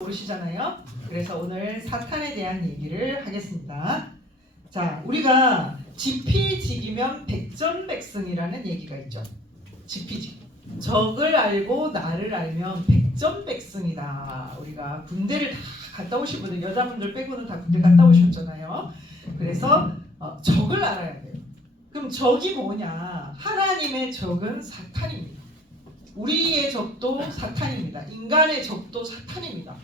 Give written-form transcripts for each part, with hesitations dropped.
모르시잖아요. 그래서 오늘 사탄에 대한 얘기를 하겠습니다. 자, 우리가 지피지기면 백전백승이라는 얘기가 있죠. 지피지기. 적을 알고 나를 알면 백전백승이다. 우리가 군대를 다 갔다 오신 분들, 여자분들 빼고는 다 군대 갔다 오셨잖아요. 그래서 적을 알아야 돼요. 그럼 적이 뭐냐? 하나님의 적은 사탄입니다. 우리의 적도 사탄입니다. 인간의 적도 사탄입니다.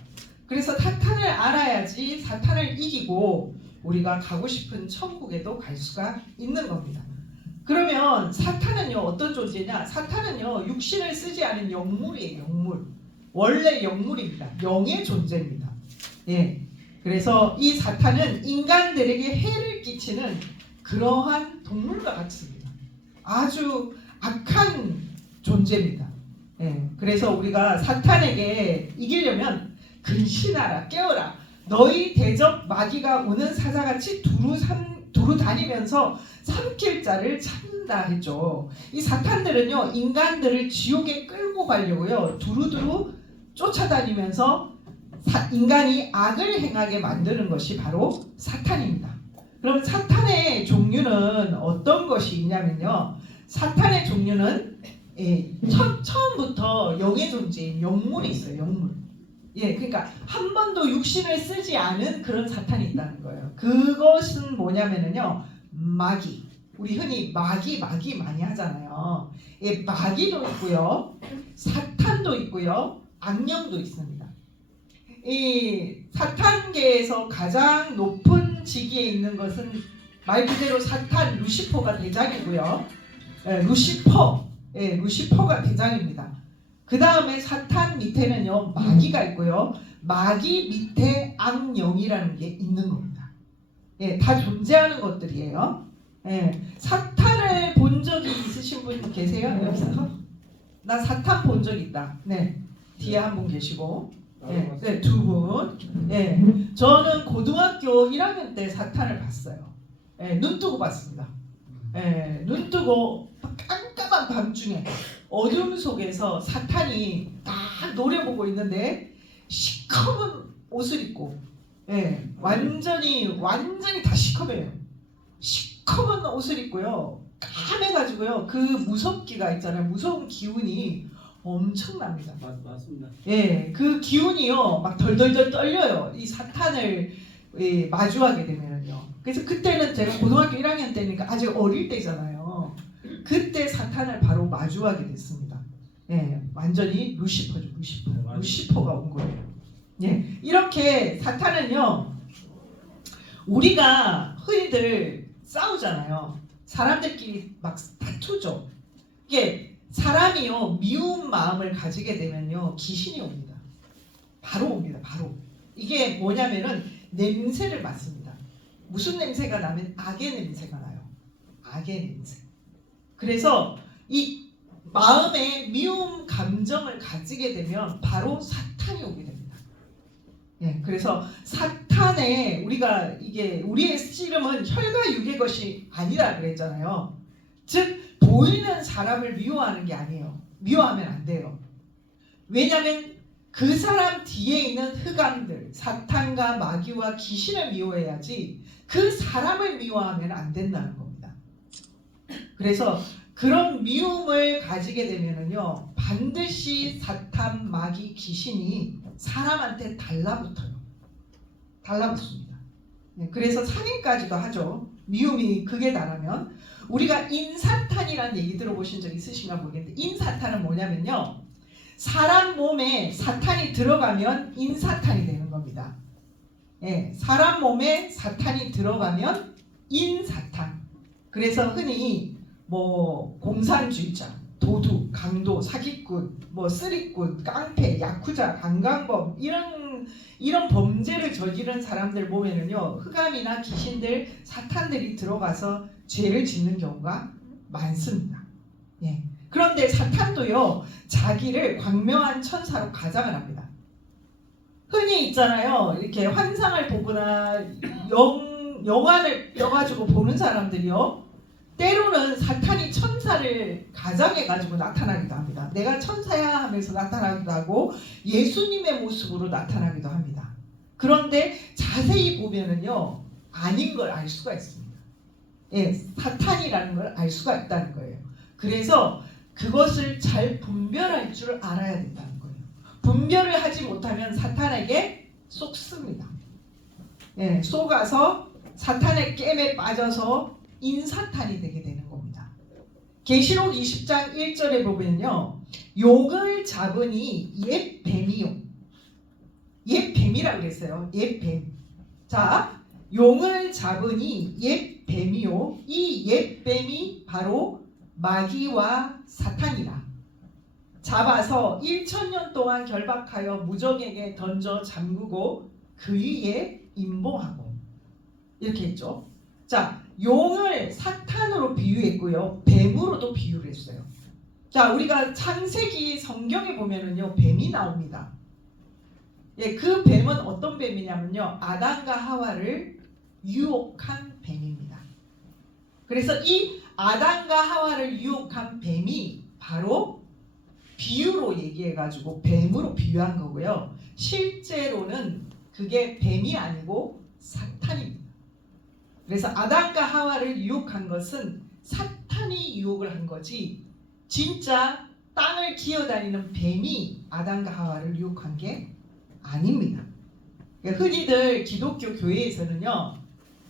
그래서 사탄을 알아야지 사탄을 이기고 우리가 가고 싶은 천국에도 갈 수가 있는 겁니다. 그러면 사탄은요, 어떤 존재냐? 사탄은요, 육신을 쓰지 않은 영물이에요. 영물. 원래 영물입니다. 영의 존재입니다. 예. 그래서 이 사탄은 인간들에게 해를 끼치는 그러한 동물과 같습니다. 아주 악한 존재입니다. 예. 그래서 우리가 사탄에게 이기려면 근신하라, 깨어라. 너희 대적 마귀가 우는 사자같이 두루 다니면서 삼킬 자를 찾는다 했죠. 이 사탄들은요, 인간들을 지옥에 끌고 가려고요, 두루두루 쫓아다니면서 인간이 악을 행하게 만드는 것이 바로 사탄입니다. 그럼 사탄의 종류는 어떤 것이 있냐면요, 사탄의 종류는 처음부터 영의 존재인 영물이 있어요. 영물. 예, 그러니까 한 번도 육신을 쓰지 않은 그런 사탄이 있다는 거예요. 그것은 뭐냐면요, 마귀. 우리 흔히 마귀 많이 하잖아요. 예, 마귀도 있고요, 사탄도 있고요, 악령도 있습니다. 이 사탄계에서 가장 높은 직위에 있는 것은 말 그대로 사탄, 루시퍼가 대장이고요. 예, 루시퍼가 대장입니다. 그 다음에 사탄 밑에는요, 마귀가 있고요, 마귀 밑에 악령이라는 게 있는 겁니다. 예, 다 존재하는 것들이에요. 예, 사탄을 본 적이 있으신 분 계세요? 여기서? 나 사탄 본 적 있다. 네, 뒤에 한 분 계시고, 예, 네, 두 분. 예, 저는 고등학교 1학년 때 사탄을 봤어요. 예, 눈 뜨고 봤습니다. 예, 눈 뜨고 깜깜한 밤중에 어둠 속에서 사탄이 딱 노려보고 있는데 시커먼 옷을 입고, 예, 완전히 다 시커매요. 시커먼 옷을 입고요, 까매가지고요, 그 무섭기가 있잖아요. 무서운 기운이 엄청납니다. 맞습니다. 예, 그 기운이요, 막 덜덜덜 떨려요. 이 사탄을 마주하게 되면요. 그래서 그때는 제가 고등학교 1학년 때니까 아직 어릴 때잖아요. 그때 사탄을 바로 마주하게 됐습니다. 예, 완전히 루시퍼죠, 루시퍼. 네, 루시퍼가 온 거예요. 예, 이렇게 사탄은요, 우리가 흔히들 싸우잖아요. 사람들끼리 막 다투죠. 이게 사람이요, 미운 마음을 가지게 되면요, 귀신이 옵니다. 바로 옵니다. 바로. 이게 뭐냐면은 냄새를 맡습니다. 무슨 냄새가 나면 악의 냄새가 나요. 악의 냄새. 그래서 이 마음에 미움 감정을 가지게 되면 바로 사탄이 오게 됩니다. 예, 그래서 사탄의 이게 우리의 씨름은 혈과 육의 것이 아니라 그랬잖아요. 즉 보이는 사람을 미워하는 게 아니에요. 미워하면 안 돼요. 왜냐하면 그 사람 뒤에 있는 흑암들, 사탄과 마귀와 귀신을 미워해야지 그 사람을 미워하면 안 된다는 겁니다. 그래서 그런 미움을 가지게 되면은요, 반드시 사탄, 마귀, 귀신이 사람한테 달라붙어요. 달라붙습니다. 네, 그래서 살인까지도 하죠. 미움이 극에 달하면. 우리가 인사탄이라는 얘기 들어보신 적 있으신가 모르겠는데, 인사탄은 뭐냐면요, 사람 몸에 사탄이 들어가면 인사탄이 되는 겁니다. 예, 사람 몸에 사탄이 들어가면 인사탄. 그래서 흔히 뭐 공산주의자, 도둑, 강도, 사기꾼, 뭐 쓰리꾼, 깡패, 야쿠자, 강간범, 이런 범죄를 저지른 사람들 보면은요, 흑암이나 귀신들, 사탄들이 들어가서 죄를 짓는 경우가 많습니다. 예. 그런데 사탄도요, 자기를 광명한 천사로 가장을 합니다. 흔히 있잖아요, 이렇게 환상을 보거나 영화를 껴가지고 보는 사람들이요, 때로는 사탄이 천사를 가장해 가지고 나타나기도 합니다. 내가 천사야 하면서 나타나기도 하고 예수님의 모습으로 나타나기도 합니다. 그런데 자세히 보면은요 아닌 걸 알 수가 있습니다. 예, 사탄이라는 걸 알 수가 있다는 거예요. 그래서 그것을 잘 분별할 줄 알아야 된다는 거예요. 분별을 하지 못하면 사탄에게 쏙습니다. 예, 속아서 사탄의 깸에 빠져서 인사탄이 되게 되는 겁니다. 계시록 20장 1절에 보면요. 용을 잡으니 옛 뱀이요. 옛 뱀이라고 그랬어요. 옛 뱀. 자, 용을 잡으니 옛 뱀이요. 이 옛 뱀이 바로 마귀와 사탄이라. 잡아서 1000년 동안 결박하여 무적에게 던져 잠그고 그 위에 임봉하고. 이렇게 했죠. 자, 용을 사탄으로 비유했고요. 뱀으로도 비유를 했어요. 자, 우리가 창세기 성경에 보면은요. 뱀이 나옵니다. 예, 그 뱀은 어떤 뱀이냐면요. 아담과 하와를 유혹한 뱀입니다. 그래서 이 아담과 하와를 유혹한 뱀이 바로 비유로 얘기해가지고 뱀으로 비유한 거고요. 실제로는 그게 뱀이 아니고 사탄입니다. 그래서 아담과 하와를 유혹한 것은 사탄이 유혹을 한 거지 진짜 땅을 기어다니는 뱀이 아담과 하와를 유혹한 게 아닙니다. 그러니까 흔히들 기독교 교회에서는요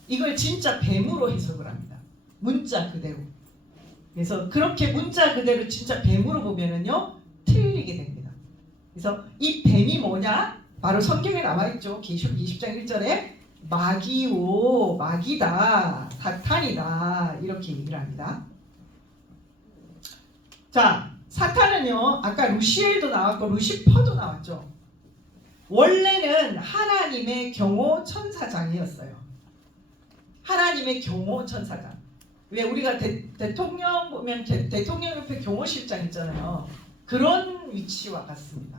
이걸 진짜 뱀으로 해석을 합니다. 문자 그대로. 그래서 그렇게 문자 그대로 진짜 뱀으로 보면은요 틀리게 됩니다. 그래서 이 뱀이 뭐냐? 바로 성경에 남아있죠. 계시록 20장 1절에 마귀오, 마귀다, 사탄이다 이렇게 얘기를 합니다. 자, 사탄은요 아까 루시엘도 나왔고 루시퍼도 나왔죠. 원래는 하나님의 경호 천사장이었어요. 하나님의 경호 천사장. 왜 우리가 대통령 보면 대통령 옆에 경호실장 있잖아요. 그런 위치와 같습니다.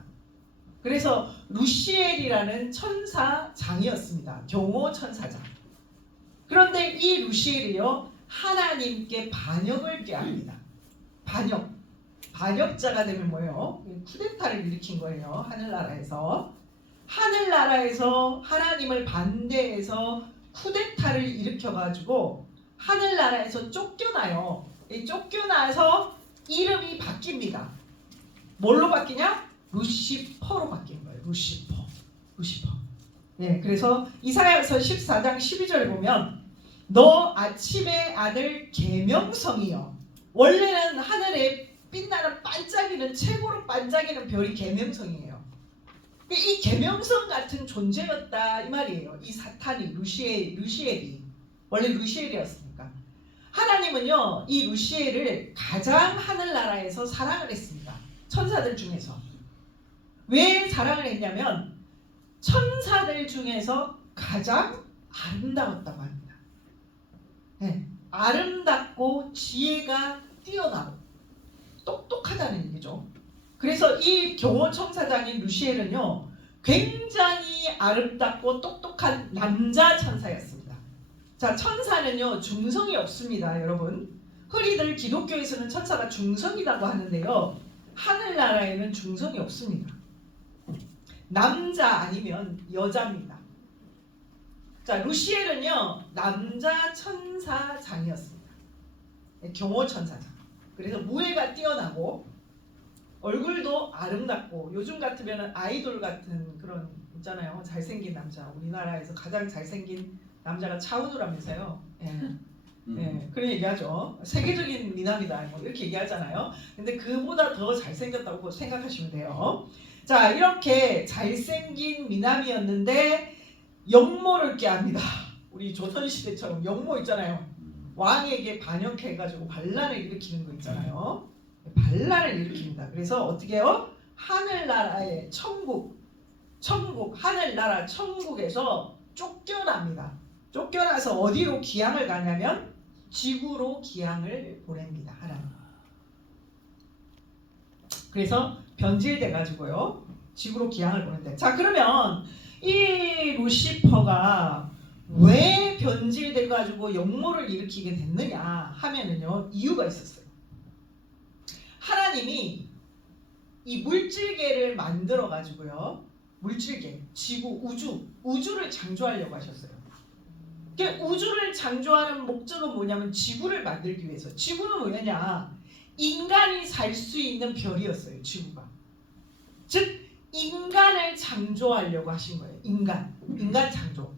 그래서 루시엘이라는 천사장이었습니다. 경호 천사장. 그런데 이 루시엘이요 하나님께 반역을 꾀합니다. 반역자가 되면 뭐예요? 쿠데타를 일으킨 거예요. 하늘나라에서 하나님을 반대해서 쿠데타를 일으켜가지고 하늘나라에서 쫓겨나요. 쫓겨나서 이름이 바뀝니다. 뭘로 바뀌냐? 루시퍼로 바뀐 거예요. 루시퍼. 예, 그래서 이사야서 14장 12절 보면 너 아침의 아들 계명성이여. 원래는 하늘에 빛나는 반짝이는 최고로 반짝이는 별이 계명성이에요. 이 계명성 같은 존재였다 이 말이에요. 이 사탄이 루시엘이 원래 루시엘이었으니까 하나님은요 이 루시엘을 가장 하늘나라에서 사랑을 했습니다. 천사들 중에서. 왜 사랑을 했냐면 천사들 중에서 가장 아름다웠다고 합니다. 네, 아름답고 지혜가 뛰어나고 똑똑하다는 얘기죠. 그래서 이 경호 천사장인 루시엘은요 굉장히 아름답고 똑똑한 남자 천사였습니다. 자, 천사는요 중성이 없습니다. 여러분 흔히들 기독교에서는 천사가 중성이라고 하는데요 하늘나라에는 중성이 없습니다. 남자 아니면 여자입니다. 자, 루시엘은요 남자 천사장이었습니다. 경호 천사장. 그래서 무예가 뛰어나고 얼굴도 아름답고 요즘 같으면 아이돌 같은 그런 있잖아요. 잘생긴 남자. 우리나라에서 가장 잘생긴 남자가 차은우라면서요. 예. 예, 그런 얘기하죠. 세계적인 미남이다 뭐 이렇게 얘기하잖아요. 근데 그보다 더 잘생겼다고 생각하시면 돼요. 자, 이렇게 잘생긴 미남이었는데 역모를 꾀합니다. 우리 조선시대처럼 역모 있잖아요. 왕에게 반역해가지고 반란을 일으키는 거 있잖아요. 반란을 일으킵니다. 그래서 어떻게 해요? 하늘나라의 천국 하늘나라 천국에서 쫓겨납니다. 쫓겨나서 어디로 기항을 가냐면 지구로 기항을 보냅니다. 하나님. 그래서 변질돼 가지고요 지구로 기항을 보낸대. 자, 그러면 이 루시퍼가 왜 변질돼 가지고 역모를 일으키게 됐느냐 하면은요, 이유가 있었어요. 하나님이 이 물질계를 만들어 가지고요, 물질계, 지구, 우주를 창조하려고 하셨어요. 우주를 창조하는 목적은 뭐냐면 지구를 만들기 위해서. 지구는 뭐냐냐, 인간이 살 수 있는 별이었어요. 지구가. 즉 인간을 창조하려고 하신 거예요. 인간 창조.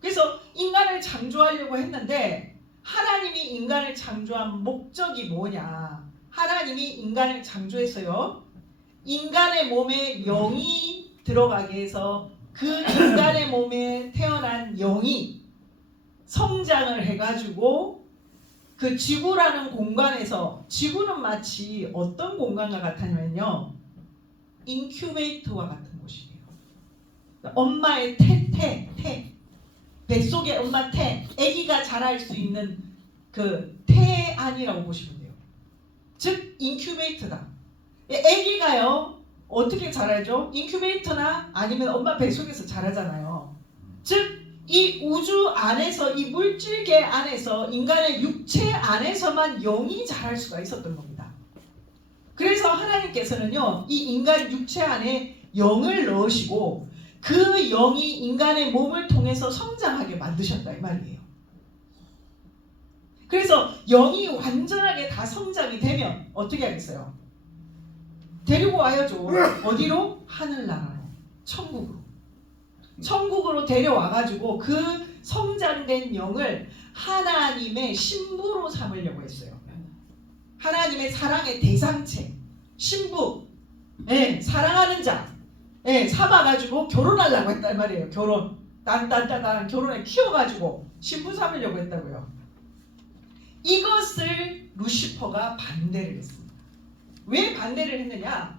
그래서 인간을 창조하려고 했는데, 하나님이 인간을 창조한 목적이 뭐냐, 하나님이 인간을 창조해서요, 인간의 몸에 영이 들어가게 해서 그 인간의 몸에 태어난 영이 성장을 해가지고 그 지구라는 공간에서, 지구는 마치 어떤 공간과 같냐면요, 인큐베이터와 같은 곳이에요. 엄마의 태, 뱃속에 엄마 태, 아기가 자랄 수 있는 그 태안이라고 보시면 돼요. 즉 인큐베이터다. 아기가요 어떻게 자라죠? 인큐베이터나 아니면 엄마 뱃속에서 자라잖아요. 즉 이 우주 안에서, 이 물질계 안에서, 인간의 육체 안에서만 영이 자랄 수가 있었던 겁니다. 그래서 하나님께서는요, 이 인간 육체 안에 영을 넣으시고 그 영이 인간의 몸을 통해서 성장하게 만드셨다 이 말이에요. 그래서 영이 완전하게 다 성장이 되면 어떻게 하겠어요? 데리고 와야죠. 어디로? 하늘나라로, 천국으로 데려와가지고 그 성장된 영을 하나님의 신부로 삼으려고 했어요. 하나님의 사랑의 대상체, 신부, 사랑하는 자, 삼아가지고 결혼하려고 했단 말이에요. 딴 결혼에 키워가지고 신부 삼으려고 했다고요. 이것을 루시퍼가 반대를 했습니다. 왜 반대를 했느냐?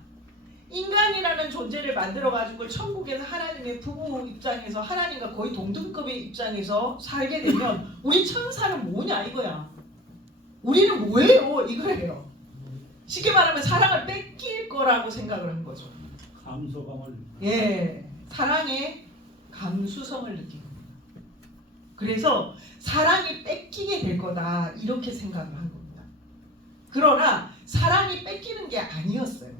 인간이라는 존재를 만들어가지고 천국에서 하나님의 부부 입장에서, 하나님과 거의 동등급의 입장에서 살게 되면 우리 천사는 뭐냐 이거야. 우리는 뭐예요 이거예요. 쉽게 말하면 사랑을 뺏길 거라고 생각을 한 거죠. 감소감을. 사랑의 감수성을 느낀 겁니다. 그래서 사랑이 뺏기게 될 거다 이렇게 생각을 한 겁니다. 그러나 사랑이 뺏기는 게 아니었어요.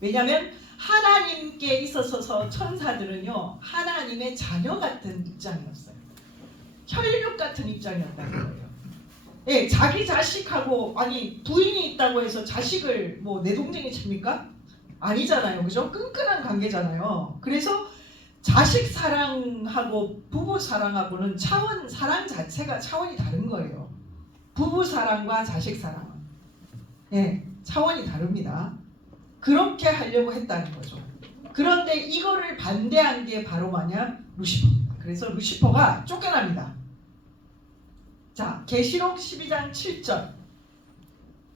왜냐하면 하나님께 있어서 천사들은요, 하나님의 자녀 같은 입장이었어요. 혈육 같은 입장이었다는 거예요. 자기 자식하고, 아니 부인이 있다고 해서 자식을 뭐 내 동생이 칩니까? 아니잖아요. 그죠? 끈끈한 관계잖아요. 그래서 자식 사랑하고 부부 사랑하고는 사랑 자체가 차원이 다른 거예요. 부부 사랑과 자식 사랑은 차원이 다릅니다. 그렇게 하려고 했다는 거죠. 그런데 이거를 반대한 게 바로 뭐냐? 루시퍼입니다. 그래서 루시퍼가 쫓겨납니다. 자, 계시록 12장 7절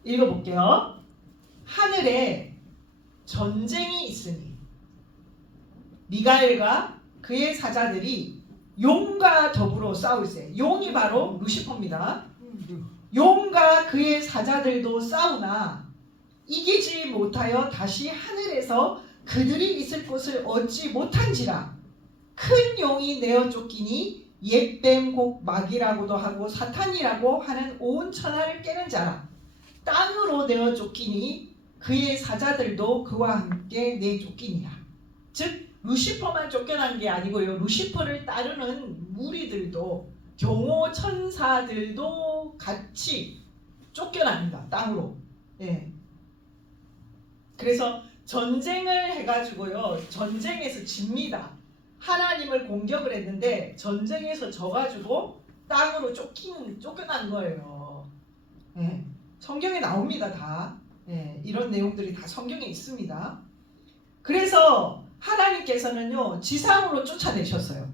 읽어볼게요. 하늘에 전쟁이 있으니 미가엘과 그의 사자들이 용과 더불어 싸울세. 용이 바로 루시퍼입니다. 용과 그의 사자들도 싸우나 이기지 못하여 다시 하늘에서 그들이 있을 곳을 얻지 못한지라. 큰 용이 내어 쫓기니 옛뱀 곧 마귀라고도 하고 사탄이라고 하는 온 천하를 깨는 자라. 땅으로 내어 쫓기니 그의 사자들도 그와 함께 내쫓기니라. 즉 루시퍼만 쫓겨난 게 아니고요, 루시퍼를 따르는 무리들도, 경호 천사들도 같이 쫓겨납니다. 땅으로. 그래서 전쟁을 해가지고요, 전쟁에서 집니다. 하나님을 공격을 했는데 전쟁에서 져가지고 땅으로 쫓겨난 거예요. 성경에 나옵니다. 다. 이런 내용들이 다 성경에 있습니다. 그래서 하나님께서는요, 지상으로 쫓아내셨어요.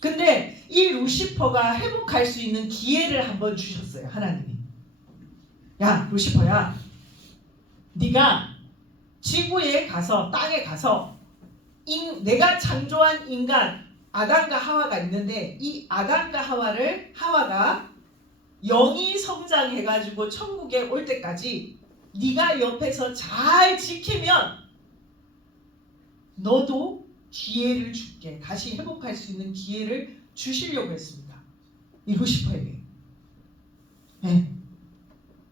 근데 이 루시퍼가 회복할 수 있는 기회를 한번 주셨어요. 하나님이. 야, 루시퍼야, 네가 지구에 가서, 땅에 가서 내가 창조한 인간 아담과 하와가 있는데, 이 아담과 하와가 영이 성장해가지고 천국에 올 때까지 네가 옆에서 잘 지키면 너도 기회를 줄게. 다시 회복할 수 있는 기회를 주시려고 했습니다. 이 루시퍼에게. 네.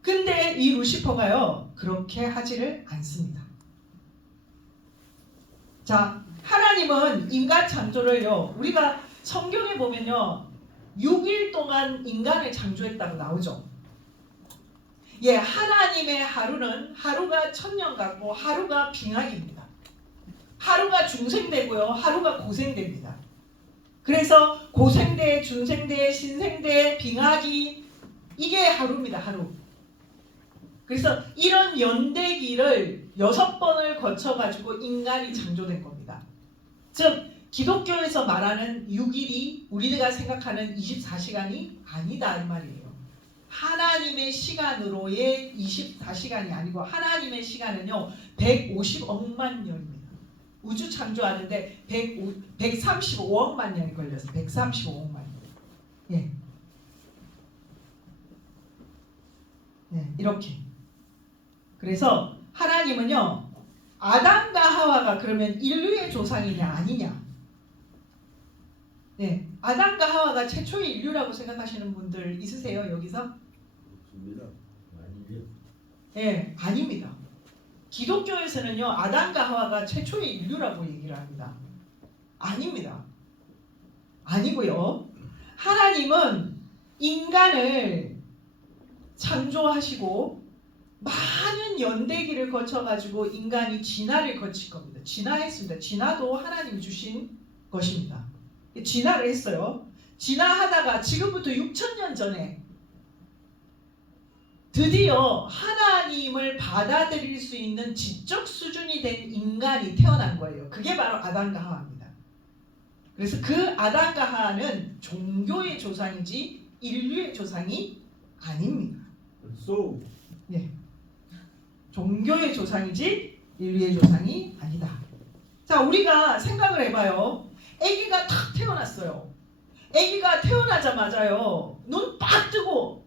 근데 이 루시퍼가요 그렇게 하지를 않습니다. 자, 하나님은 인간 창조를요 우리가 성경에 보면요 6일 동안 인간을 창조했다고 나오죠. 예, 하나님의 하루는 하루가 천년 같고 하루가 빙하기입니다. 하루가 중생되고요 하루가 고생됩니다. 그래서 고생대, 중생대, 신생대, 빙하기 이게 하루입니다. 하루. 그래서 이런 연대기를 6번을 거쳐가지고 인간이 창조된 겁니다. 즉 기독교에서 말하는 6일이 우리가 생각하는 24시간이 아니다 이 말이에요. 하나님의 시간으로의 24시간이 아니고 하나님의 시간은요 150억만 년입니다. 우주 창조하는데 135억만 년이 걸렸어요. 135억만 년. 예. 네, 이렇게. 그래서 하나님은요 아담과 하와가 그러면 인류의 조상이냐 아니냐. 네, 아담과 하와가 최초의 인류라고 생각하시는 분들 있으세요 여기서? 없습니다. 아니요. 네, 아닙니다. 기독교에서는요 아담과 하와가 최초의 인류라고 얘기를 합니다. 아닙니다. 아니고요. 하나님은 인간을 창조하시고 많은 연대기를 거쳐가지고 인간이 진화를 거칠 겁니다. 진화했습니다. 진화도 하나님이 주신 것입니다. 진화를 했어요. 진화하다가 지금부터 6천년 전에 드디어 하나님을 받아들일 수 있는 지적 수준이 된 인간이 태어난 거예요. 그게 바로 아담과 하와입니다. 그래서 그 아담과 하와는 종교의 조상이지 인류의 조상이 아닙니다. So. 예. 종교의 조상이지 인류의 조상이 아니다. 자, 우리가 생각을 해봐요. 아기가 탁 태어났어요. 아기가 태어나자마자요 눈 빡 뜨고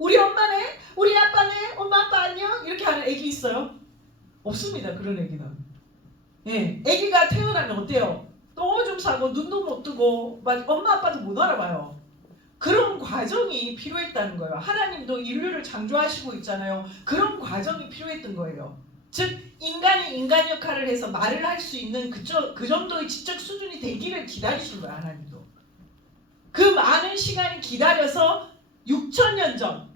우리 엄마네, 우리 아빠네, 엄마 아빠 안녕 이렇게 하는 아기 있어요? 없습니다. 그런 아기는. 예, 아기가 태어나면 어때요? 또 오줌 싸고 눈도 못 뜨고 엄마 아빠도 못 알아봐요. 그런 과정이 필요했다는 거예요. 하나님도 인류를 창조하시고 있잖아요. 그런 과정이 필요했던 거예요. 즉 인간이 인간 역할을 해서 말을 할 수 있는 그 정도의 지적 수준이 되기를 기다리신 거예요. 하나님도. 그 많은 시간이 기다려서 6천년 전,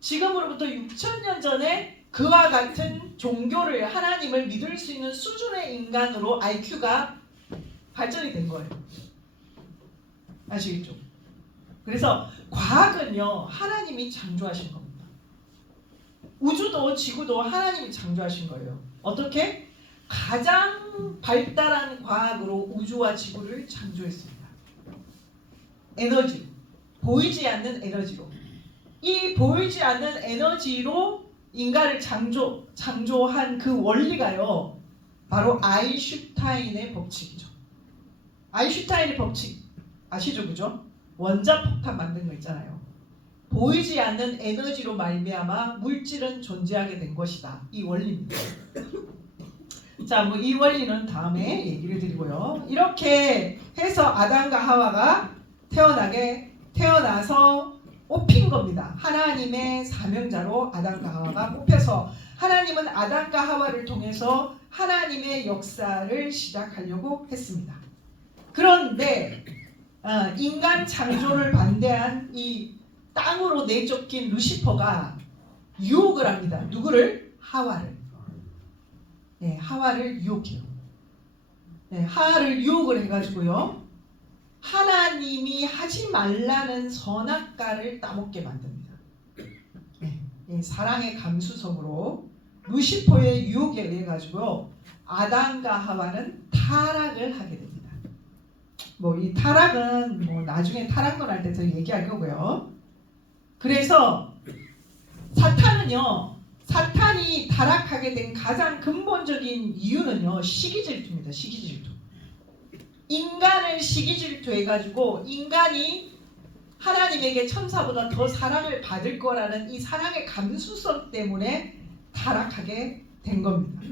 지금으로부터 6천년 전에 그와 같은 종교를 하나님을 믿을 수 있는 수준의 인간으로 IQ가 발전이 된 거예요. 아시겠죠? 그래서 과학은요 하나님이 창조하신 겁니다. 우주도 지구도 하나님이 창조하신 거예요. 어떻게? 가장 발달한 과학으로 우주와 지구를 창조했습니다. 에너지, 보이지 않는 에너지로. 이 보이지 않는 에너지로 인간을 창조한 그 원리가요 바로 아인슈타인의 법칙이죠. 아인슈타인의 법칙 아시죠? 그죠? 원자폭탄 만든 거 있잖아요. 보이지 않는 에너지로 말미암아 물질은 존재하게 된 것이다. 이 원리입니다. 자, 뭐 이 원리는 다음에 얘기를 드리고요. 이렇게 해서 아담과 하와가 태어나서 뽑힌 겁니다. 하나님의 사명자로 아담과 하와가 뽑혀서 하나님은 아담과 하와를 통해서 하나님의 역사를 시작하려고 했습니다. 그런데 인간 창조를 반대한 이 땅으로 내쫓긴 루시퍼가 유혹을 합니다. 누구를? 하와를. 네, 하와를 유혹해요. 네, 하와를 유혹을 해가지고요. 하나님이 하지 말라는 선악과를 따먹게 만듭니다. 네, 사랑의 감수성으로 루시퍼의 유혹에 의해 가지고 아담과 하와는 타락을 하게 됩니다. 뭐 이 타락은 뭐 나중에 타락론 할 때 더 얘기할 거고요. 그래서 사탄이 타락하게 된 가장 근본적인 이유는요 시기질투입니다. 시기질투. 인간을 시기질투해가지고 인간이 하나님에게 천사보다 더 사랑을 받을 거라는 이 사랑의 감수성 때문에 타락하게 된 겁니다.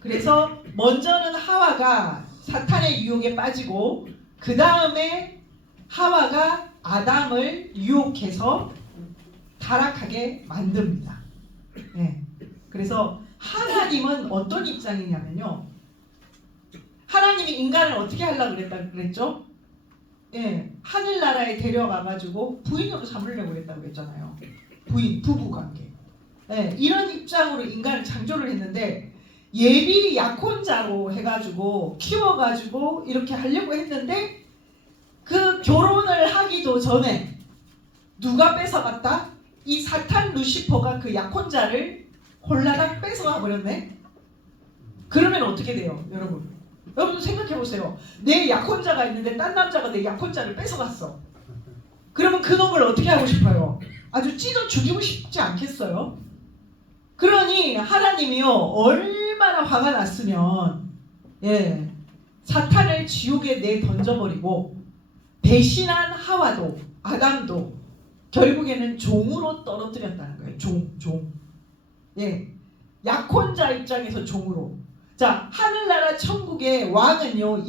그래서 먼저는 하와가 사탄의 유혹에 빠지고 그 다음에 하와가 아담을 유혹해서 타락하게 만듭니다. 예. 그래서 하나님은 어떤 입장이냐면요. 하나님이 인간을 어떻게 하려고 그랬죠? 예, 하늘나라에 데려가가지고 부인으로 삼으려고 그랬다고 그랬잖아요. 부인, 부부관계. 예, 이런 입장으로 인간을 창조를 했는데 예비 약혼자로 해가지고 키워가지고 이렇게 하려고 했는데 그 결혼을 하기도 전에 누가 뺏어갔다? 이 사탄 루시퍼가 그 약혼자를 홀라당 뺏어가 버렸네. 그러면 어떻게 돼요, 여러분? 여러분 생각해 보세요. 내 약혼자가 있는데 딴 남자가 내 약혼자를 뺏어갔어. 그러면 그 놈을 어떻게 하고 싶어요? 아주 찢어 죽이고 싶지 않겠어요? 그러니 하나님이요 얼마나 화가 났으면 예 사탄을 지옥에 내 던져버리고 배신한 하와도 아담도 결국에는 종으로 떨어뜨렸다는 거예요. 종. 예, 약혼자 입장에서 종으로. 자, 하늘나라 천국의 왕은요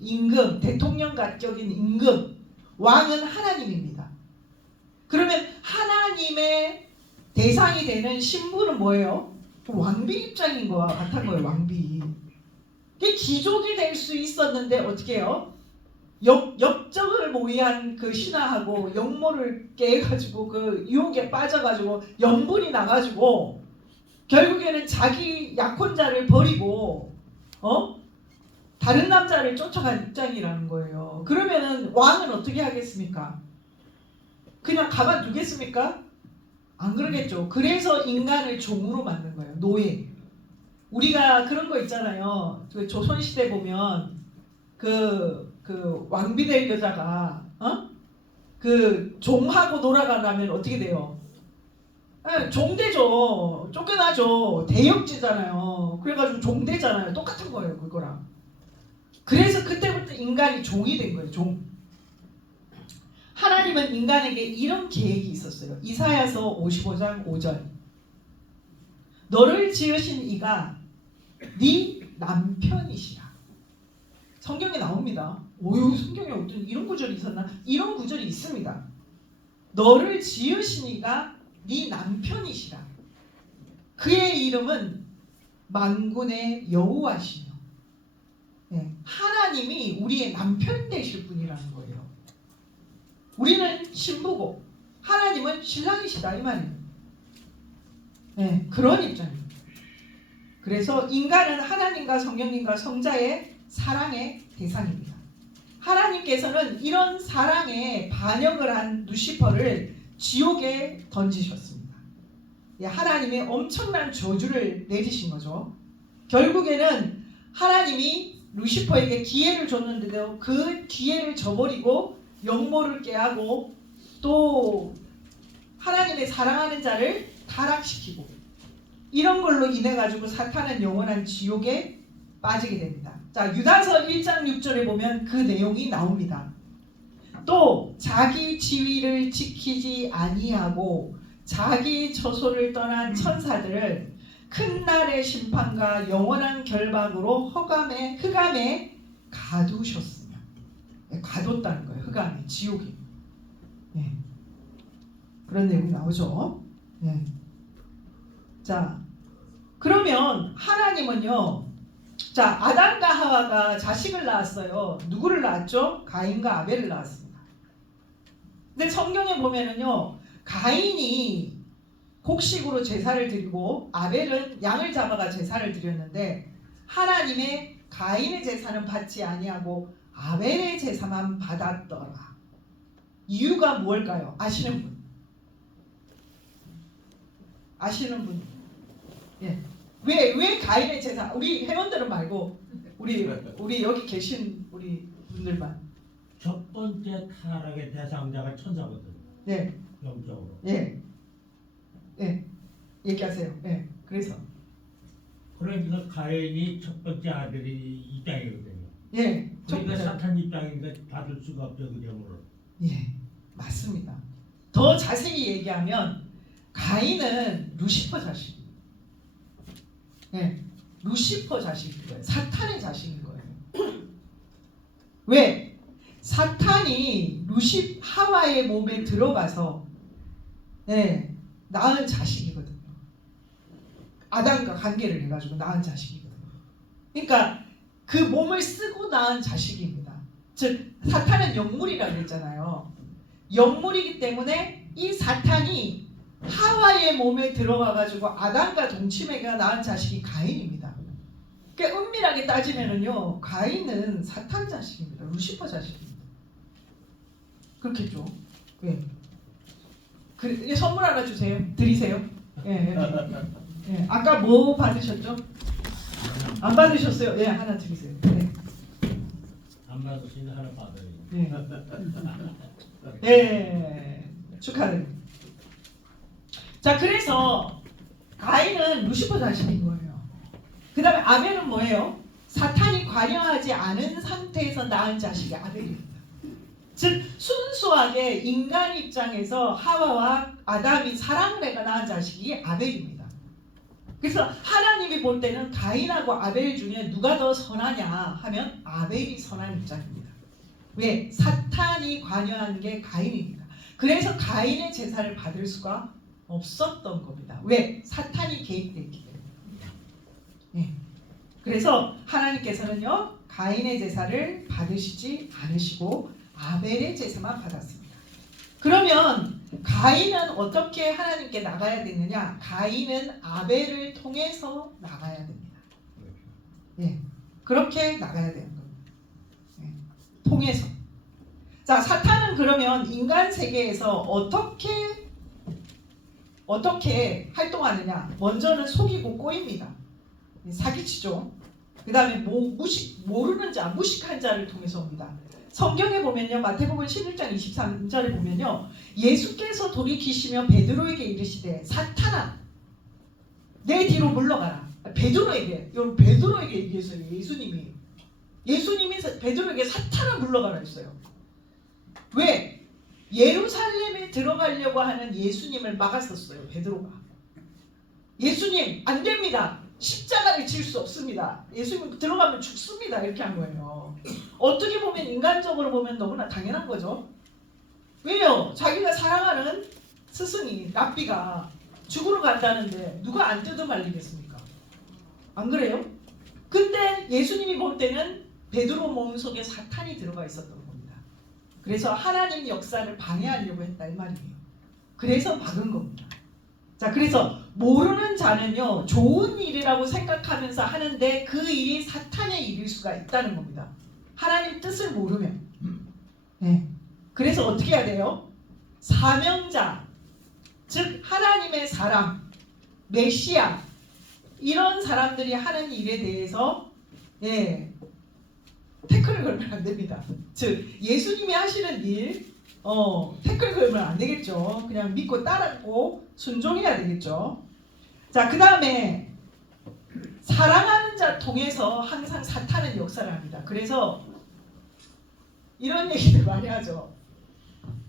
임금 대통령 각격인 임금 왕은 하나님입니다. 그러면 하나님의 대상이 되는 신부는 뭐예요? 왕비 입장인 것 같은 거예요. 왕비. 이게 귀족이 될 수 있었는데 어떻게 해요? 역적을 모의한 그 신하하고 역모를 깨가지고 그 유혹에 빠져가지고 염분이 나가지고 결국에는 자기 약혼자를 버리고 다른 남자를 쫓아간 입장이라는 거예요. 그러면은 왕은 어떻게 하겠습니까? 그냥 가만두겠습니까? 안 그러겠죠. 그래서 인간을 종으로 만든 거예요. 노예. 우리가 그런 거 있잖아요. 그 조선시대 보면 그 왕비 될 여자가 그 종하고 놀아가려면 어떻게 돼요? 종되죠. 쫓겨나죠. 대역죄잖아요. 그래가지고 종되잖아요. 똑같은 거예요. 그거랑. 그래서 그때부터 인간이 종이 된 거예요. 종. 하나님은 인간에게 이런 계획이 있었어요. 이사야서 55장 5절. 너를 지으신 이가 네 남편이시라. 성경에 나옵니다. 오유, 성경에 어떤 이런 구절이 있었나? 이런 구절이 있습니다. 너를 지으신 이가 네 남편이시라. 그의 이름은 만군의 여호와시며. 네, 하나님이 우리의 남편 되실 분이라는 거예요. 우리는 신부고 하나님은 신랑이시다 이 말이에요. 네, 그런 입장입니다. 그래서 인간은 하나님과 성령님과 성자의 사랑의 대상입니다. 하나님께서는 이런 사랑에 반역을 한 루시퍼를 지옥에 던지셨습니다. 하나님의 엄청난 저주를 내리신 거죠. 결국에는 하나님이 루시퍼에게 기회를 줬는데도 그 기회를 저버리고 역모를 깨하고 또 하나님의 사랑하는 자를 타락시키고 이런 걸로 인해 가지고 사탄은 영원한 지옥에 빠지게 됩니다. 자, 유다서 1장 6절에 보면 그 내용이 나옵니다. 또 자기 지위를 지키지 아니하고 자기 처소를 떠난 천사들을 큰 날의 심판과 영원한 결박으로 흑암에 가두셨으며. 가뒀다는 거예요. 흑암에, 지옥에. 예. 그런 내용이 나오죠. 예. 자, 그러면 하나님은요, 자, 아담과 하와가 자식을 낳았어요. 누구를 낳았죠? 가인과 아벨을 낳았습니다. 근데 성경에 보면은요, 가인이 곡식으로 제사를 드리고 아벨은 양을 잡아가 제사를 드렸는데 하나님의 가인의 제사는 받지 아니하고 아벨의 제사만 받았더라. 이유가 무엇일까요? 아시는 분? 아시는 분? 예. 왜 가인의 제사? 우리 회원들은 말고 우리 여기 계신 우리 분들만. 첫 번째 타락의 대상자가 천사거든요. 네. 영적으로. 예. 예. 얘기하세요. 예. 그래서. 그러니까 가인이 첫 번째 아들이 이 땅이거든요. 예. 그러니까 사탄 입장인데 받을 수가 없죠, 그 점으로. 예. 맞습니다. 더 자세히 얘기하면 가인은 루시퍼 자식. 예. 루시퍼 자식인 거예요. 사탄의 자식인 거예요. 왜? 사탄이 하와의 몸에 들어가서 낳은 자식이거든요. 아담과 관계를 해가지고 낳은 자식이거든요. 그러니까 그 몸을 쓰고 낳은 자식입니다. 즉 사탄은 영물이라고 했잖아요. 영물이기 때문에 이 사탄이 하와의 몸에 들어가가지고 아담과 동침해가 낳은 자식이 가인입니다. 그러니까 은밀하게 따지면은요, 가인은 사탄 자식입니다. 루시퍼 자식입니다. 그렇겠죠. 예. 선물 하나 주세요. 드리세요. 예. 아까 뭐 받으셨죠? 안 받으셨어요? 예, 하나 드리세요. 네. 안 받으시는 하나 받아요. 예. 축하드립니다. 자, 그래서 가인은 루시퍼 자식인 거예요. 그 다음에 아벨은 뭐예요? 사탄이 관여하지 않은 상태에서 낳은 자식이 아벨입니다. 즉 순수하게 인간 입장에서 하와와 아담이 사랑을 해가 낳은 자식이 아벨입니다. 그래서 하나님이 볼 때는 가인하고 아벨 중에 누가 더 선하냐 하면 아벨이 선한 입장입니다. 왜? 사탄이 관여한 게 가인입니다. 그래서 가인의 제사를 받을 수가 없었던 겁니다. 왜? 사탄이 개입됐기 때문입니다. 네. 그래서 하나님께서는요, 가인의 제사를 받으시지 않으시고 아벨의 제사만 받았습니다. 그러면 가인은 어떻게 하나님께 나가야 되느냐? 가인은 아벨을 통해서 나가야 됩니다. 예, 그렇게 나가야 되는 겁니다. 예, 통해서. 자, 사탄은 그러면 인간 세계에서 어떻게 활동하느냐? 먼저는 속이고 꼬입니다. 사기치죠. 그 다음에 모르는 자, 무식한 자를 통해서 옵니다. 성경에 보면요, 마태복음 11장 23절에 보면요, 예수께서 돌이키시며 베드로에게 이르시되 사탄아 내 뒤로 물러가라. 베드로에게 얘기했어요. 예수님이 베드로에게 사탄아 물러가라 했어요. 왜? 예루살렘에 들어가려고 하는 예수님을 막았었어요. 베드로가. 예수님 안 됩니다. 십자가를 질 수 없습니다. 예수님 들어가면 죽습니다. 이렇게 한 거예요. 어떻게 보면 인간적으로 보면 너무나 당연한 거죠. 왜요? 자기가 사랑하는 스승이 랍비가 죽으러 간다는데 누가 안 뜯어 말리겠습니까? 안 그래요? 근데 예수님이 볼 때는 베드로 몸속에 사탄이 들어가 있었던 겁니다. 그래서 하나님 역사를 방해하려고 했다 이 말이에요. 그래서 막은 겁니다. 자, 그래서 모르는 자는요, 좋은 일이라고 생각하면서 하는데 그 일이 사탄의 일일 수가 있다는 겁니다. 하나님 뜻을 모르면. 네. 그래서 어떻게 해야 돼요? 사명자, 즉 하나님의 사람, 메시아, 이런 사람들이 하는 일에 대해서 태클을 걸면 안 됩니다. 즉 예수님이 하시는 일, 태클 걸면 안 되겠죠. 그냥 믿고 따르고 순종해야 되겠죠. 자, 그 다음에 사랑하는 자 통해서 항상 사탄은 역사를 합니다. 그래서 이런 얘기들 많이 하죠.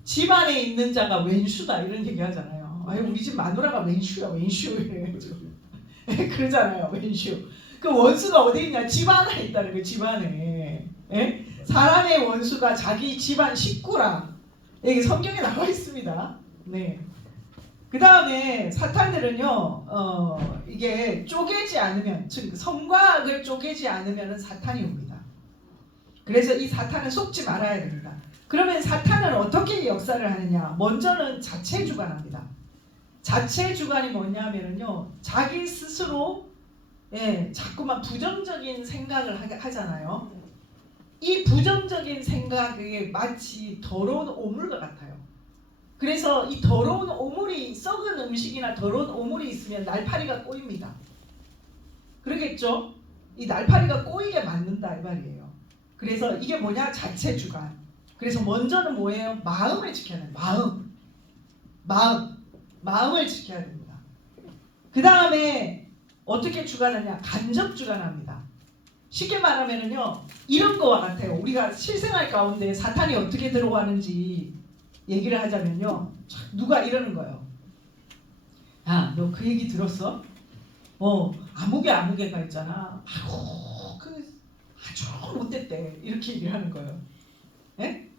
집안에 있는 자가 왼수다 이런 얘기 하잖아요. 아유, 우리 집 마누라가 왼수야, 왼수 그러잖아요. 왼수. 그 원수가 어디 있냐? 집 안에 있다는 거예요. 집 안에. 예? 사람의 원수가 자기 집안 식구라. 여기 성경에 나와 있습니다. 네. 그 다음에 사탄들은요, 이게 쪼개지 않으면, 즉 성과 악을 쪼개지 않으면 사탄이 옵니다. 그래서 이 사탄은 속지 말아야 됩니다. 그러면 사탄은 어떻게 역사를 하느냐? 먼저는 자체 주관합니다. 자체 주관이 뭐냐면요, 자기 스스로 자꾸만 부정적인 생각을 하잖아요. 이 부정적인 생각이 마치 더러운 오물과 같아요. 그래서 이 더러운 오물이, 썩은 음식이나 더러운 오물이 있으면 날파리가 꼬입니다. 그러겠죠? 이 날파리가 꼬이게 만든다 이 말이에요. 그래서 이게 뭐냐? 자체 주관. 그래서 먼저는 뭐예요? 마음을 지켜야 돼요. 마음을 지켜야 됩니다. 그 다음에 어떻게 주관하냐? 간접 주관합니다. 쉽게 말하면은요, 이런 거와 같아요. 우리가 실생활 가운데 사탄이 어떻게 들어가는지 얘기를 하자면요, 누가 이러는 거예요. 야, 너 그 얘기 들었어? 아무개가 있잖아. 아이고, 그 아주 못됐대. 이렇게 얘기를 하는 거예요. 예?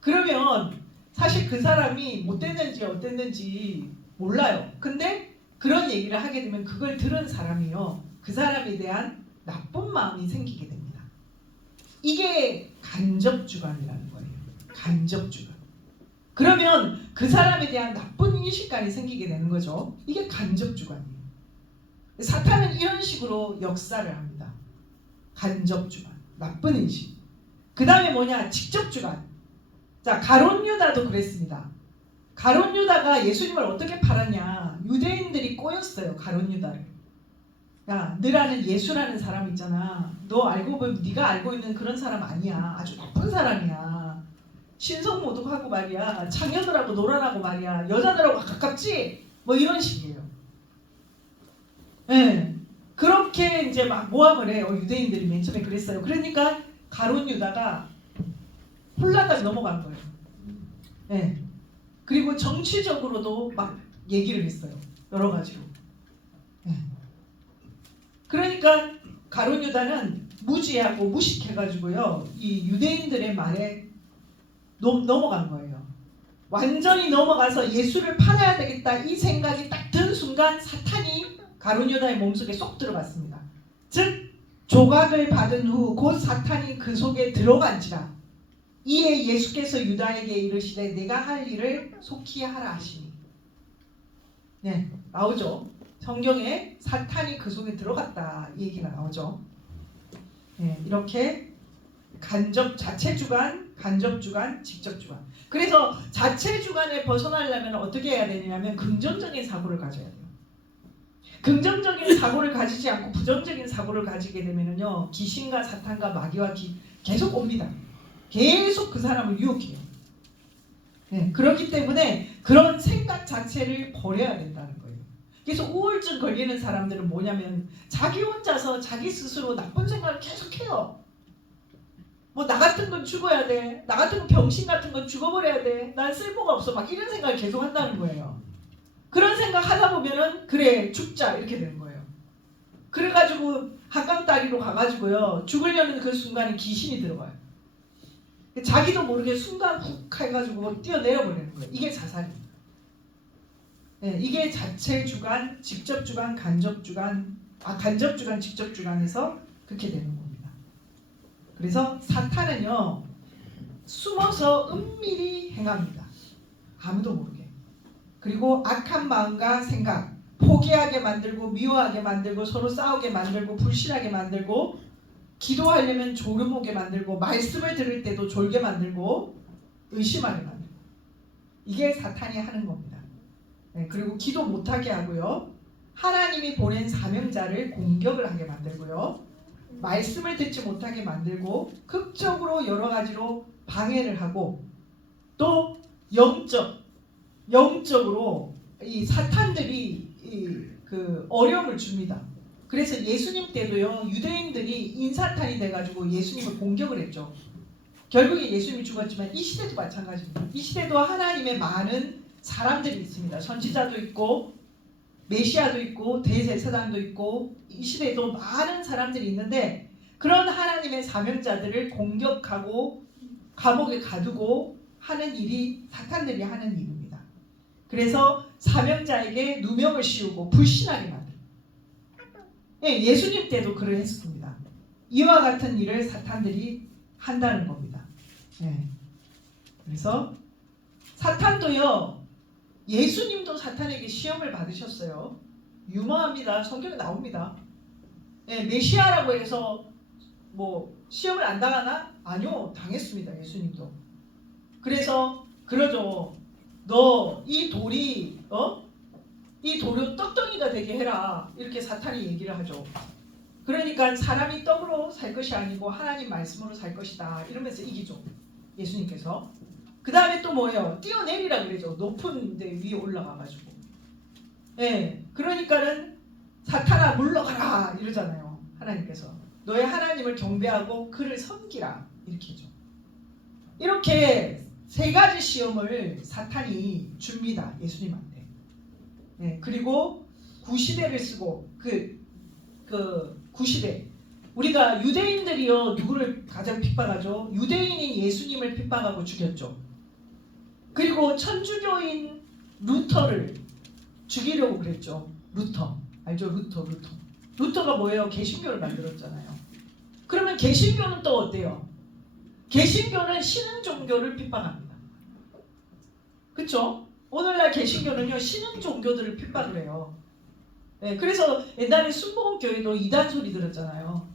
그러면 사실 그 사람이 못됐는지 어땠는지 몰라요. 근데 그런 얘기를 하게 되면 그걸 들은 사람이요, 그 사람에 대한 나쁜 마음이 생기게 됩니다. 이게 간접주관이라는 거예요. 간접주관. 그러면 그 사람에 대한 나쁜 인식관이 생기게 되는 거죠. 이게 간접주관이에요. 사탄은 이런 식으로 역사를 합니다. 간접주관, 나쁜 인식. 그 다음에 뭐냐? 직접주관. 자, 가룟 유다도 그랬습니다. 가룟 유다가 예수님을 어떻게 팔았냐? 유대인들이 꼬였어요, 가룟 유다를. 야, 너라는 예수라는 사람 있잖아. 너 알고 보면 네가 알고 있는 그런 사람 아니야. 아주 나쁜 사람이야. 신성모독하고 말이야. 창녀들하고 놀아나고 말이야. 여자들하고 가깝지? 뭐 이런 식이에요. 예. 그렇게 이제 막 모함을 해요. 유대인들이 맨 처음에 그랬어요. 그러니까 가룟 유다가 혼란까지 넘어간 거예요. 예. 그리고 정치적으로도 막 얘기를 했어요. 여러 가지로. 예. 그러니까 가룟 유다는 무지하고 무식해가지고요, 이 유대인들의 말에 넘어간 거예요. 완전히 넘어가서 예수를 팔아야 되겠다 이 생각이 딱 든 순간 사탄이 가룟 유다의 몸속에 쏙 들어갔습니다. 즉 조각을 받은 후 곧 사탄이 그 속에 들어간지라. 이에 예수께서 유다에게 이르시되 내가 할 일을 속히 하라 하시니. 네, 나오죠. 성경에 사탄이 그 속에 들어갔다 이 얘기가 나오죠. 네, 이렇게 자체주관, 간접주관, 직접주관. 그래서 자체주관에 벗어나려면 어떻게 해야 되냐면 긍정적인 사고를 가져야 돼요. 긍정적인 사고를 가지지 않고 부정적인 사고를 가지게 되면요, 귀신과 사탄과 마귀와 계속 옵니다. 계속 그 사람을 유혹해요. 네, 그렇기 때문에 그런 생각 자체를 버려야 된다는 거예요. 그래서 우울증 걸리는 사람들은 뭐냐면 자기 혼자서 자기 스스로 나쁜 생각을 계속해요. 뭐 나 같은 건 죽어야 돼. 나 같은 병신 같은 건 죽어버려야 돼. 난 쓸모가 없어. 막 이런 생각을 계속 한다는 거예요. 그런 생각 하다 보면은 그래 죽자 이렇게 되는 거예요. 그래가지고 한강다리로 가가지고요, 죽으려는 그 순간에 귀신이 들어가요. 자기도 모르게 순간 훅 해가지고 뛰어내려 버리는 거예요. 이게 자살입니다. 네, 이게 자체주관, 직접주관, 간접주관, 직접주관에서 그렇게 되는 겁니다. 그래서 사탄은요, 숨어서 은밀히 행합니다. 아무도 모르게. 그리고 악한 마음과 생각, 포기하게 만들고 미워하게 만들고 서로 싸우게 만들고 불신하게 만들고 기도하려면 졸음 오게 만들고 말씀을 들을 때도 졸게 만들고 의심하게 만들고, 이게 사탄이 하는 겁니다. 네, 그리고 기도 못하게 하고요, 하나님이 보낸 사명자를 공격을 하게 만들고요, 말씀을 듣지 못하게 만들고 극적으로 여러 가지로 방해를 하고, 또 영적으로 이 사탄들이 그 어려움을 줍니다. 그래서 예수님 때도요, 유대인들이 인사탄이 돼가지고 예수님을 공격을 했죠. 결국에 예수님이 죽었지만 이 시대도 마찬가지입니다. 이 시대도 하나님의 많은 사람들이 있습니다. 선지자도 있고 메시아도 있고 대제사장도 있고, 이 시대에도 많은 사람들이 있는데 그런 하나님의 사명자들을 공격하고 감옥에 가두고 하는 일이 사탄들이 하는 일입니다. 그래서 사명자에게 누명을 씌우고 불신하게 만듭니다. 예, 예수님 때도 그러했습니다. 이와 같은 일을 사탄들이 한다는 겁니다. 예. 그래서 사탄도요, 예수님도 사탄에게 시험을 받으셨어요. 유명합니다. 성경에 나옵니다. 예, 메시아라고 해서 뭐 시험을 안 당하나? 아니요, 당했습니다. 예수님도. 그래서 그러죠. 너 이 돌이 이 돌을 떡덩이가 되게 해라, 이렇게 사탄이 얘기를 하죠. 그러니까 사람이 떡으로 살 것이 아니고 하나님 말씀으로 살 것이다 이러면서 이기죠, 예수님께서. 그 다음에 또 뭐예요? 뛰어내리라 그러죠. 높은 데 위에 올라가가지고. 예, 그러니까는 사탄아 물러가라 이러잖아요. 하나님께서 너의 하나님을 경배하고 그를 섬기라 이렇게죠. 이렇게 세 가지 시험을 사탄이 줍니다, 예수님한테. 네, 그리고 구시대를 쓰고 그 구시대, 우리가 유대인들이요 누구를 가장 핍박하죠? 유대인인 예수님을 핍박하고 죽였죠. 그리고 천주교인 루터를 죽이려고 그랬죠. 루터 알죠? 루터가 뭐예요? 개신교를 만들었잖아요. 그러면 개신교는 또 어때요? 개신교는 신흥 종교를 핍박합니다. 그렇죠? 오늘날 개신교는요 신흥 종교들을 핍박을 해요. 네, 그래서 옛날에 순복음교회도 이단 소리 들었잖아요.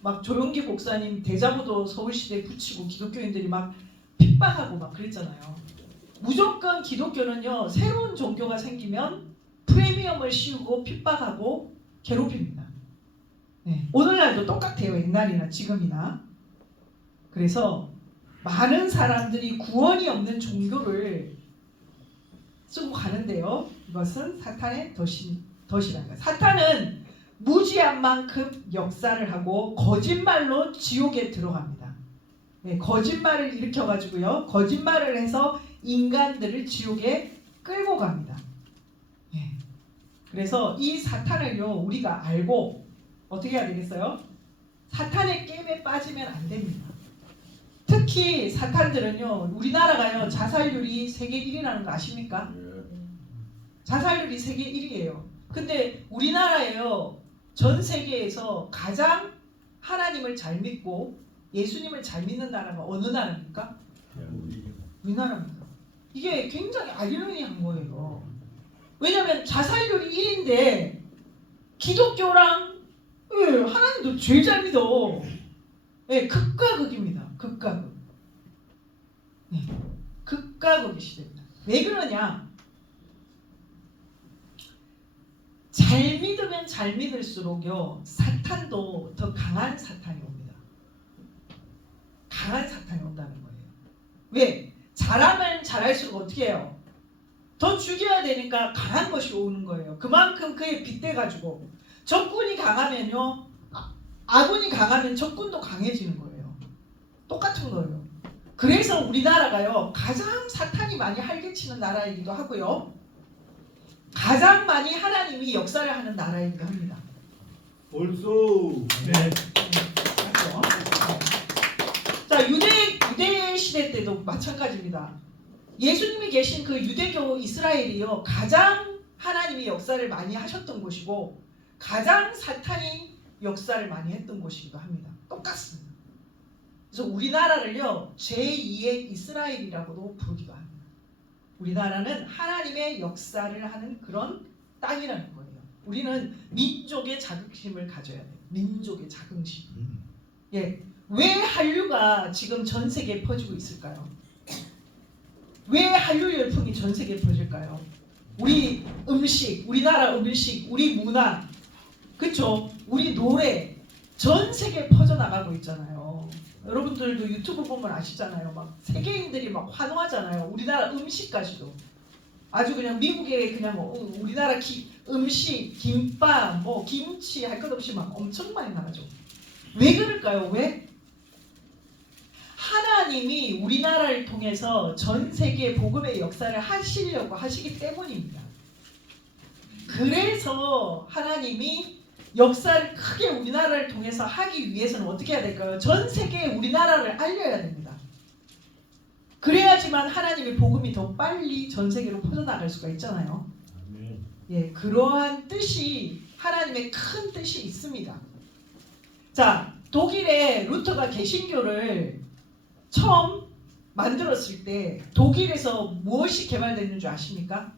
막 조용기 목사님 대자보도 서울시대에 붙이고 기독교인들이 막 핍박하고 막 그랬잖아요. 무조건 기독교는요 새로운 종교가 생기면 프리미엄을 씌우고 핍박하고 괴롭힙니다. 네, 오늘날도 똑같아요. 옛날이나 지금이나. 그래서 많은 사람들이 구원이 없는 종교를 쓰고 가는데요. 이것은 사탄의 덫이라는 거예요. 사탄은 무지한 만큼 역사를 하고 거짓말로 지옥에 들어갑니다. 네, 거짓말을 일으켜가지고요. 거짓말을 해서 인간들을 지옥에 끌고 갑니다. 네. 그래서 이 사탄을요 우리가 알고 어떻게 해야 되겠어요? 사탄의 게임에 빠지면 안 됩니다. 특히 사탄들은요 우리나라가요 자살률이 세계 1위라는 거 아십니까? 자살률이 세계 1위예요. 근데 우리나라예요 전 세계에서 가장 하나님을 잘 믿고 예수님을 잘 믿는 나라가 어느 나라입니까? 우리나라입니다. 이게 굉장히 아이러니한 거예요. 왜냐하면 자살률이 1인데 기독교랑 하나님도 제일 잘 믿어. 네, 극과 극입니다. 극과 극. 네, 극과 극의 시대입니다. 왜 그러냐? 잘 믿으면 잘 믿을수록요 사탄도 더 강한 사탄이 옵니다. 강한 사탄이 온다는 거예요. 왜? 잘하면 잘할수록 어떻게 해요? 더 죽여야 되니까 강한 것이 오는 거예요. 그만큼 그에 빗대가지고 적군이 강하면요 아군이 강하면 적군도 강해지는 거예요. 똑같은 거예요. 그래서 우리나라가요 가장 사탄이 많이 활개치는 나라이기도 하고요 가장 많이 하나님이 역사를 하는 나라이기도 합니다. 벌써 네. 맞죠? 자 유대 시대 때도 마찬가지입니다. 예수님이 계신 그 유대교 이스라엘이요 가장 하나님이 역사를 많이 하셨던 곳이고 가장 사탄이 역사를 많이 했던 곳이기도 합니다. 똑같습니다. 그래서 우리나라를요 제2의 이스라엘이라고도 부르기도 합니다. 우리나라는 하나님의 역사를 하는 그런 땅이라는 거예요. 우리는 민족의 자긍심을 가져야 돼요. 민족의 자긍심. 예, 왜 한류가 지금 전 세계에 퍼지고 있을까요? 왜 한류 열풍이 전 세계에 퍼질까요? 우리 음식, 우리나라 음식, 우리 문화, 그쵸? 우리 노래 전 세계에 퍼져나가고 있잖아요. 여러분들도 유튜브 보면 아시잖아요. 막 세계인들이 막 환호하잖아요. 우리나라 음식까지도 아주 그냥 미국에 그냥 우리나라 음식, 김밥, 뭐 김치 할 것 없이 막 엄청 많이 나가죠. 왜 그럴까요? 왜? 하나님이 우리나라를 통해서 전 세계 복음의 역사를 하시려고 하시기 때문입니다. 그래서 하나님이 역사를 크게 우리나라를 통해서 하기 위해서는 어떻게 해야 될까요? 전 세계에 우리나라를 알려야 됩니다. 그래야지만 하나님의 복음이 더 빨리 전 세계로 퍼져나갈 수가 있잖아요. 예, 그러한 뜻이 하나님의 큰 뜻이 있습니다. 자, 독일에 루터가 개신교를 처음 만들었을 때 독일에서 무엇이 개발됐는 줄 아십니까?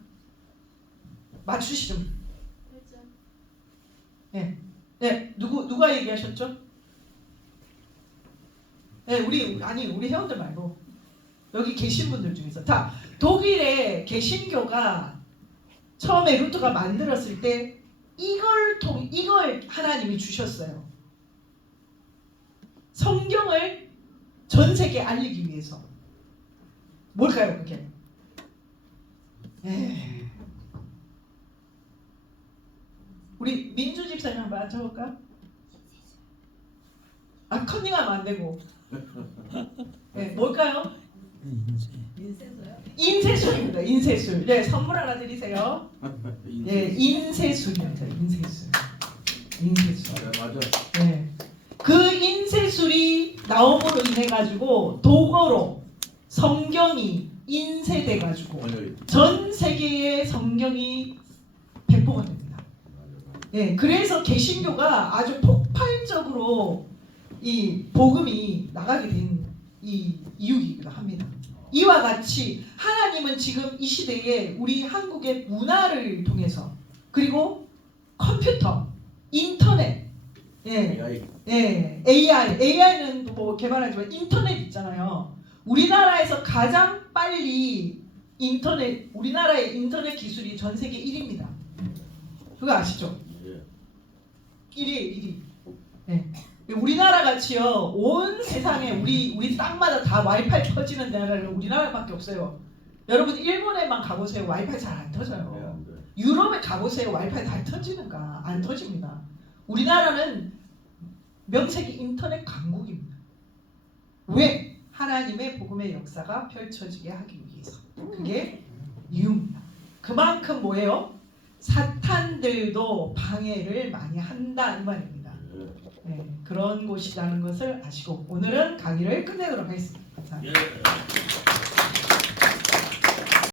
맞추시죠. 네, 네, 누가 얘기하셨죠? 네, 우리 회원들 말고 여기 계신 분들 중에서 다 독일의 개신교가 처음에 루터가 만들었을 때 이걸 하나님이 주셨어요. 성경을 전 세계에 알리기 위해서. 뭘까요, 그게? 우리 민주 집사님 한번 맞춰볼까? 컨닝하면 안 되고. 네, 뭘까요? 인쇄술입니다. 인쇄술. 네, 선물 하나 드리세요. 네, 인쇄술입니다. 인쇄술. 맞아. 네. 그 나옴으로 인해 가지고 도거로 성경이 인쇄돼 가지고 전 세계에 성경이 배포가 됩니다. 예, 그래서 개신교가 아주 폭발적으로 이 복음이 나가게 된 이 이유이기도 합니다. 이와 같이 하나님은 지금 이 시대에 우리 한국의 문화를 통해서 그리고 컴퓨터, 인터넷, AI는 뭐 개발하지만 인터넷 있잖아요. 우리나라에서 가장 빨리 우리나라의 인터넷 기술이 전 세계 1위입니다. 그거 아시죠? 1위에요, 1위. 네. 우리나라 같이요, 온 세상에 우리 땅마다 다 와이파이 터지는 나라는 우리나라밖에 없어요. 여러분 일본에만 가보세요, 와이파이 잘 안 터져요. 유럽에 가보세요, 와이파이 잘 터지는가? 안 터집니다. 우리나라는 명색이 인터넷 강국입니다. 왜? 하나님의 복음의 역사가 펼쳐지게 하기 위해서. 그게 이유입니다. 그만큼 뭐예요? 사탄들도 방해를 많이 한다 이 말입니다. 네, 그런 곳이라는 것을 아시고 오늘은 강의를 끝내도록 하겠습니다. 감사합니다.